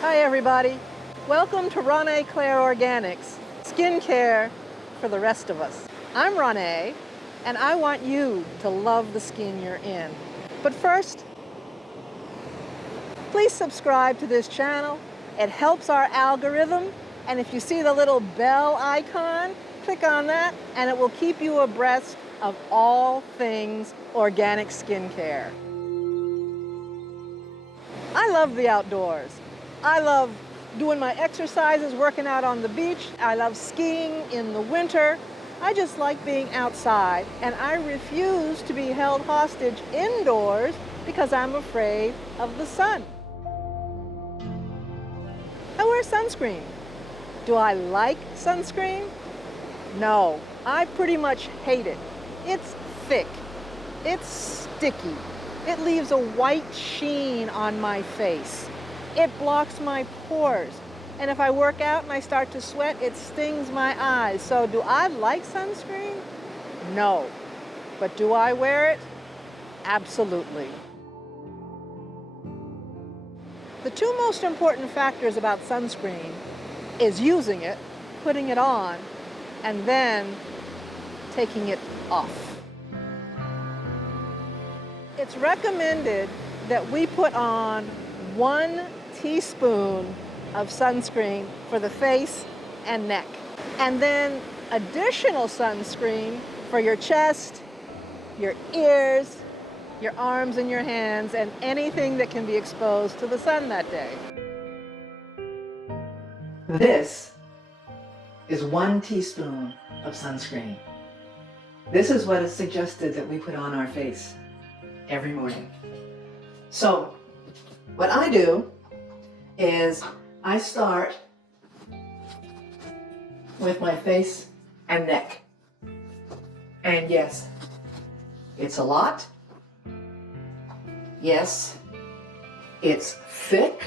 Hi everybody, welcome to Ronne Claire Organics, skincare for the rest of us. I'm Ronne, and I want you to love the skin you're in. But first, please subscribe to this channel. It helps our algorithm, and if you see the little bell icon, click on that and it will keep you abreast of all things organic skincare. I love the outdoors. I love doing my exercises, working out on the beach. I love skiing in the winter. I just like being outside, and I refuse to be held hostage indoors because I'm afraid of the sun. I wear sunscreen. Do I like sunscreen? No, I pretty much hate it. It's thick, it's sticky, it leaves a white sheen on my face. It blocks my pores. And if I work out and I start to sweat, it stings my eyes. So do I like sunscreen? No. But do I wear it? Absolutely. The two most important factors about sunscreen is using it, putting it on, and then taking it off. It's recommended that we put on 1 teaspoon of sunscreen for the face and neck, and then additional sunscreen for your chest, your ears, your arms and your hands, and anything that can be exposed to the sun that day. This is 1 teaspoon of sunscreen. This is what is suggested that we put on our face every morning. So what I do is I start with my face and neck. And yes, it's a lot. Yes, it's thick.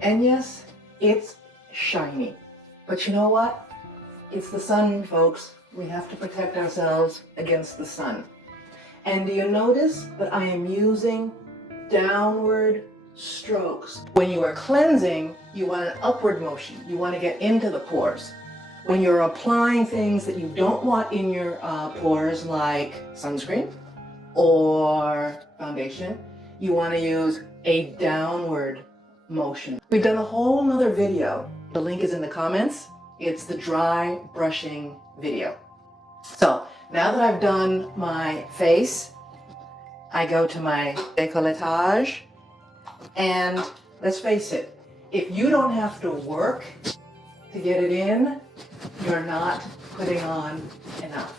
And yes, it's shiny. But you know what? It's the sun, folks. We have to protect ourselves against the sun. And do you notice that I am using downward strokes? When you are cleansing, you want an upward motion. You want to get into the pores. When you're applying things that you don't want in your pores, like sunscreen or foundation, you want to use a downward motion. We've done a whole nother video. The link is in the comments. It's the dry brushing video. So now that I've done my face, I go to my décolletage, and let's face it, if you don't have to work to get it in, you're not putting on enough.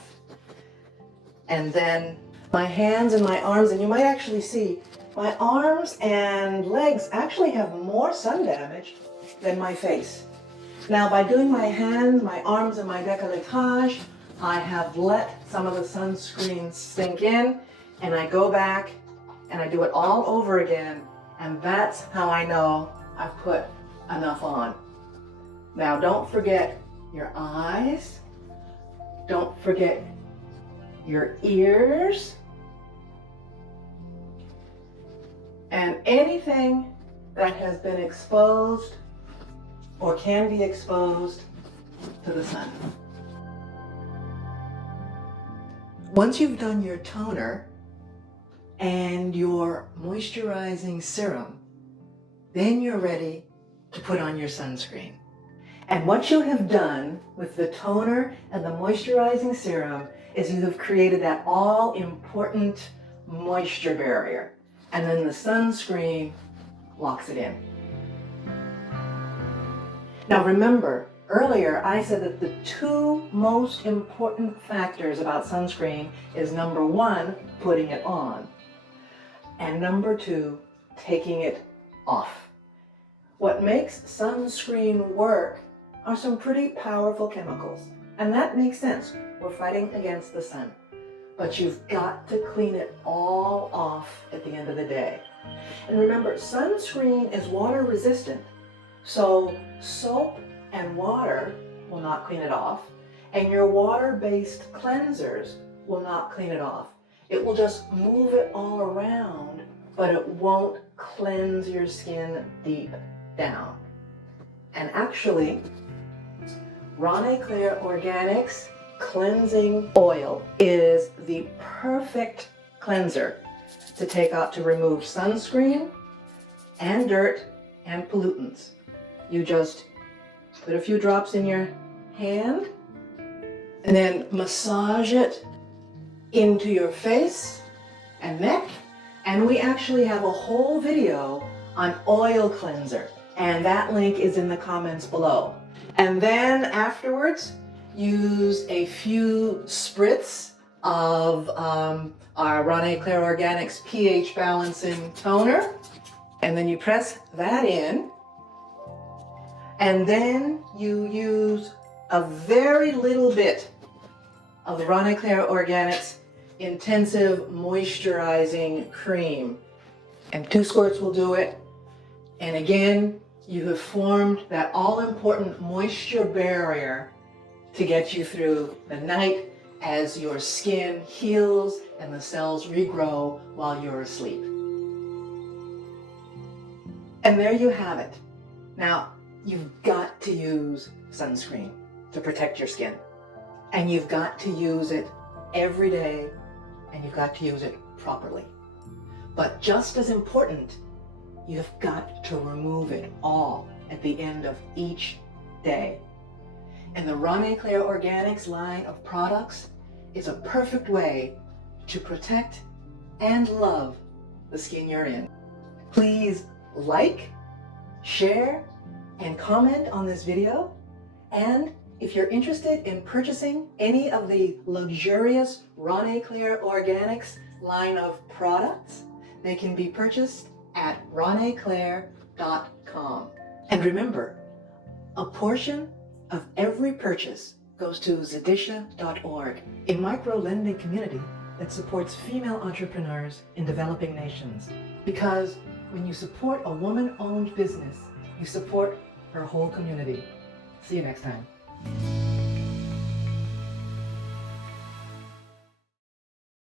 And then my hands and my arms, and you might actually see my arms and legs actually have more sun damage than my face. Now, by doing my hands, my arms, and my décolletage, I have let some of the sunscreen sink in, and I go back and I do it all over again, and that's how I know I've put enough on. Now, don't forget your eyes, don't forget your ears, and anything that has been exposed or can be exposed to the sun. Once you've done your toner and your moisturizing serum, then you're ready to put on your sunscreen. And what you have done with the toner and the moisturizing serum is you have created that all-important moisture barrier. And then the sunscreen locks it in. Now remember, earlier I said that the two most important factors about sunscreen is number 1, putting it on, and number 2, taking it off. What makes sunscreen work are some pretty powerful chemicals, and that makes sense. We're fighting against the sun. But you've got to clean it all off at the end of the day. And remember, sunscreen is water resistant. So soap and water will not clean it off, and your water-based cleansers will not clean it off. It will just move it all around, but it won't cleanse your skin deep down. And actually, Rane Claire Organics Cleansing Oil is the perfect cleanser to take out to remove sunscreen and dirt and pollutants. You just put a few drops in your hand and then massage it into your face and neck. And we actually have a whole video on oil cleanser, and that link is in the comments below. And then afterwards, use a few spritz of our Rane Claire Organics pH balancing toner, and then you press that in, and then you use a very little bit of the Rane Claire Organics Intensive Moisturizing Cream, and 2 squirts will do it. And again, you have formed that all-important moisture barrier to get you through the night as your skin heals and the cells regrow while you're asleep. And there you have it. Now, you've got to use sunscreen to protect your skin. And you've got to use it every day, and you've got to use it properly. But just as important, you've got to remove it all at the end of each day. And the Rane Claire Organics line of products is a perfect way to protect and love the skin you're in. Please like, share, and comment on this video. And if you're interested in purchasing any of the luxurious Rane Claire Organics line of products, they can be purchased at raneclaire.com. And remember, a portion of every purchase goes to Zedisha.org, a micro-lending community that supports female entrepreneurs in developing nations. Because when you support a woman-owned business, you support her whole community. See you next time.